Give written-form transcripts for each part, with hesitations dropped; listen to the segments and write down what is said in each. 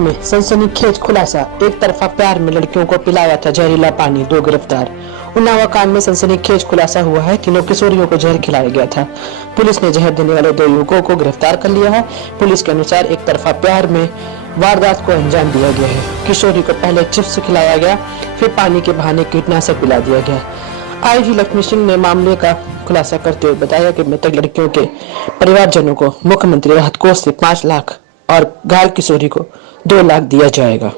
में सनसनीखेज खुलासा, एक तरफा प्यार में लड़कियों को पिलाया था जहरीला पानी, 2 गिरफ्तार। उन्नाव कांड में सनसनीखेज खुलासा हुआ है, तीनों किशोरियों को जहर खिलाया गया था। पुलिस ने जहर देने वाले 2 युवकों को गिरफ्तार कर लिया है। पुलिस के अनुसार एक तरफा प्यार में वारदात को अंजाम दिया गया है। किशोरी को पहले चिप्स खिलाया गया, फिर पानी के बहाने कीटनाशक पिला दिया गया। आईजी लक्ष्मी सिंह ने मामले का खुलासा करते हुए बताया कि मृतक लड़कियों के परिवारजनों को मुख्यमंत्री राहत कोष से 5 लाख और घायल किशोरी को 2 लाख दिया जाएगा।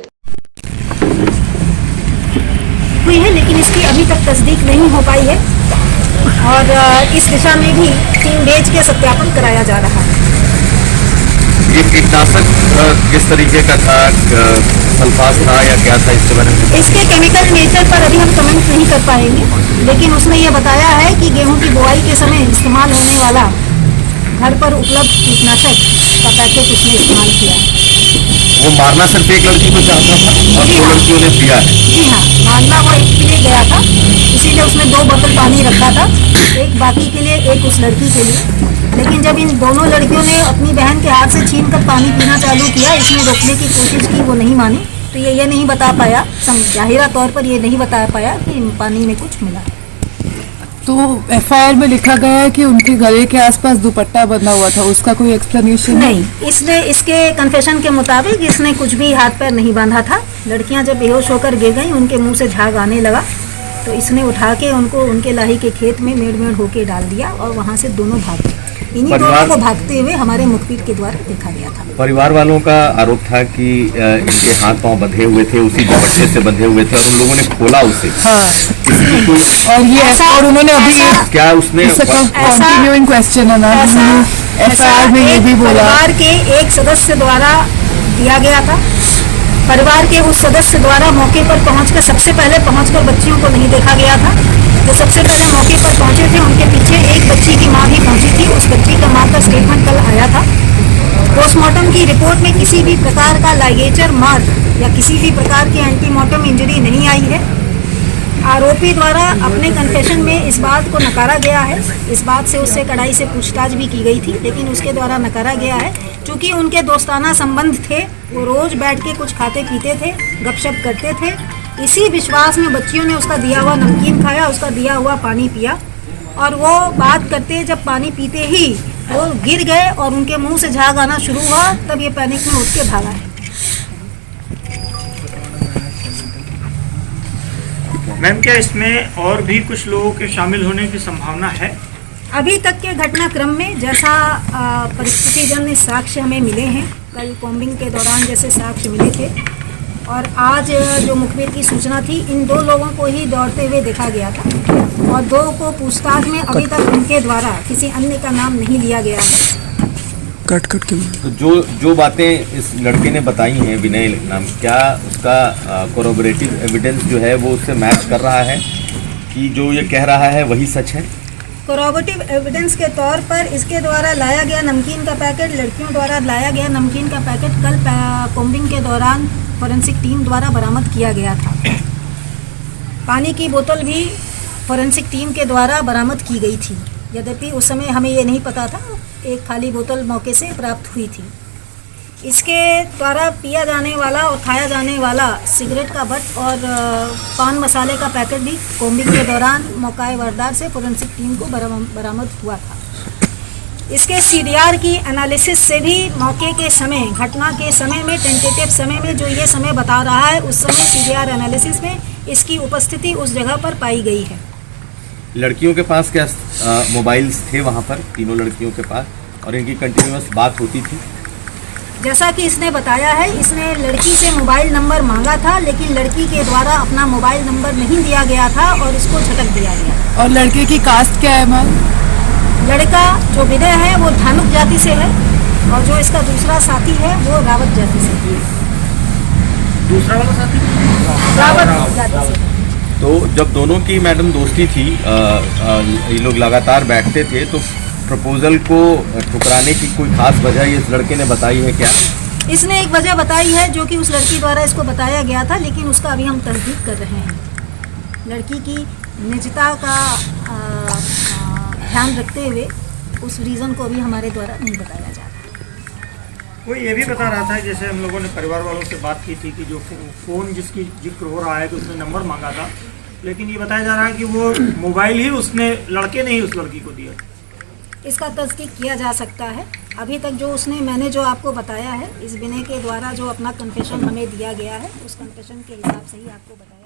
हुई है, लेकिन इसकी अभी तक तस्दीक नहीं हो पाई है और इस दिशा में भी टीम भेज के सत्यापन कराया जा रहा है। ये कीटनाशक किस तरीके का था, सल्फास था या क्या था, इसके बारे में? इसके केमिकल नेचर पर अभी हम कमेंट नहीं कर पाएंगे, लेकिन उसने ये बताया है कि गेहूं की बुआई के समय इस्तेमाल होने वाला घर पर उपलब्ध कीटनाशक का पैकेट उसने इस्तेमाल किया है। वो मारना सिर्फ एक लड़की को चाहता था और 2 लड़कियों ने पिया है। जी हाँ, मारना वो एक के लिए गया था, इसीलिए उसने 2 बोतल पानी रखा था, एक बाकी के लिए, एक उस लड़की के लिए। लेकिन जब इन दोनों लड़कियों ने अपनी बहन के हाथ से छीनकर पानी पीना चालू किया, इसने रोकने की कोशिश की, वो नहीं मानी, तो ये नहीं बता पाया, जाहिरा तौर पर ये नहीं बता पाया कि पानी में कुछ मिला। तो एफआईआर में लिखा गया है कि उनके गले के आसपास दुपट्टा बंधा हुआ था, उसका कोई एक्सप्लेनेशन नहीं? इसने इसके कन्फेशन के मुताबिक इसने कुछ भी हाथ पैर नहीं बांधा था। लड़कियां जब बेहोश होकर गिर गईं, उनके मुंह से झाग आने लगा, तो इसने उठा के उनको उनके लाही के खेत में मेड़ होके डाल दिया और वहां से दोनों भाग गए। इन्हीं दोनों को भागते हुए हमारे मुखबिर के द्वारा देखा गया था। परिवार वालों का आरोप था कि इनके हाथ पांव बंधे हुए थे, उसी दुपट्टे से बंधे हुए थे और उन लोगों ने खोला उसे। हाँ। और ये और उन्होंने अभी क्या उसने कंटिन्यूइंग क्वेश्चन है ना, एफआईआर में ये भी बोला परिवार के एक सदस्य द्वारा दिया गया था। परिवार के उस सदस्य द्वारा मौके पर पहुंचकर, सबसे पहले पहुंचकर बच्चियों को नहीं देखा गया था। जो सबसे पहले मौके पर पहुंचे थे, उनके पीछे एक बच्ची की मां भी पहुंची थी। उस बच्ची का मां का स्टेटमेंट कल आया था। पोस्टमार्टम की रिपोर्ट में किसी भी प्रकार का लाइगेचर मार्क या किसी भी प्रकार की एंटीमॉर्टम इंजरी नहीं आई है। आरोपी द्वारा अपने कन्फेशन में इस बात को नकारा गया है। इस बात से उससे कड़ाई से पूछताछ भी की गई थी, लेकिन उसके द्वारा नकारा गया है। चूँकि उनके दोस्ताना संबंध थे, वो रोज़ बैठ के कुछ खाते पीते थे, गपशप करते थे। इसी विश्वास में बच्चियों ने उसका दिया हुआ नमकीन खाया, उसका दिया हुआ पानी पिया, और वो बात करते जब पानी पीते ही वो गिर गए और उनके मुंह से झाग आना शुरू हुआ, तब ये पैनिक में उठ के भागा है। मैम, क्या इसमें और भी कुछ लोगों के शामिल होने की संभावना है? अभी तक के घटनाक्रम में जैसा परिस्थितिजन्य साक्ष्य हमें मिले हैं, कल कॉम्बिंग के दौरान जैसे साक्ष्य मिले थे और आज जो मुखबिर की सूचना थी, इन 2 लोगों को ही दौड़ते हुए देखा गया था और 2 को पूछताछ में अभी तक उनके द्वारा किसी अन्य का नाम नहीं लिया गया है। कट के तो जो बातें इस लड़के ने बताई हैं, विनय नाम, क्या उसका कोरोबोरेटिव एविडेंस जो है वो उससे मैच कर रहा है कि जो ये कह रहा है वही सच है? कोरोबोरेटिव एविडेंस के तौर पर इसके द्वारा लाया गया नमकीन का पैकेट, लड़कियों द्वारा लाया गया नमकीन का पैकेट कल कॉम्बिंग के दौरान फॉरेंसिक टीम द्वारा बरामद किया गया था। पानी की बोतल भी फॉरेंसिक टीम के द्वारा बरामद की गई थी, यद्यपि उस समय हमें ये नहीं पता था, एक खाली बोतल मौके से प्राप्त हुई थी। इसके द्वारा पिया जाने वाला और खाया जाने वाला सिगरेट का बट और पान मसाले का पैकेट भी कॉम्बिंग के दौरान मौके वारदात से फॉरेंसिक टीम को बरामद हुआ था। इसके सीडीआर की एनालिसिस से भी मौके के समय, घटना के समय में, टेंटेटिव समय में जो ये समय बता रहा है, उस समय सीडीआर एनालिसिस में इसकी उपस्थिति उस जगह पर पाई गई है। लड़कियों के पास क्या मोबाइल्स थे वहाँ पर, तीनों लड़कियों के पास, और इनकी कंटिन्यूअस बात होती थी? जैसा कि इसने बताया है, इसने लड़की से मोबाइल नंबर मांगा था, लेकिन लड़की के द्वारा अपना मोबाइल नंबर नहीं दिया गया था और इसको झटक दिया गया। और लड़के की कास्ट क्या है मैम? लड़का जो विनय है वो धानुक जाति से है और जो इसका दूसरा साथी है वो रावत जाति से है। दूसरा वाला साथी रावत जाति से। तो जब दोनों की मैडम दोस्ती थी, ये लोग लगातार बैठते थे, तो प्रपोजल को ठुकराने की कोई खास वजह इस लड़के ने बताई है क्या? इसने एक वजह बताई है जो कि उस लड़की द्वारा इसको बताया गया था, लेकिन उसका अभी हम तस्दीक कर रहे हैं। लड़की की निजता का ध्यान रखते हुए उस रीज़न को भी हमारे द्वारा नहीं बताया जा रहा। वो ये भी बता रहा था, जैसे हम लोगों ने परिवार वालों से बात की थी कि जो फ़ोन जिसकी जिक्र हो रहा है कि उसने नंबर मांगा था, लेकिन ये बताया जा रहा है कि वो मोबाइल ही उसने लड़के ने ही उस लड़की को दिया। इसका तस्दीक किया जा सकता है। अभी तक जो मैंने जो आपको बताया है, इस विनय के द्वारा जो अपना कन्फेशन हमें दिया गया है, उस कन्फेशन के हिसाब से ही आपको बताया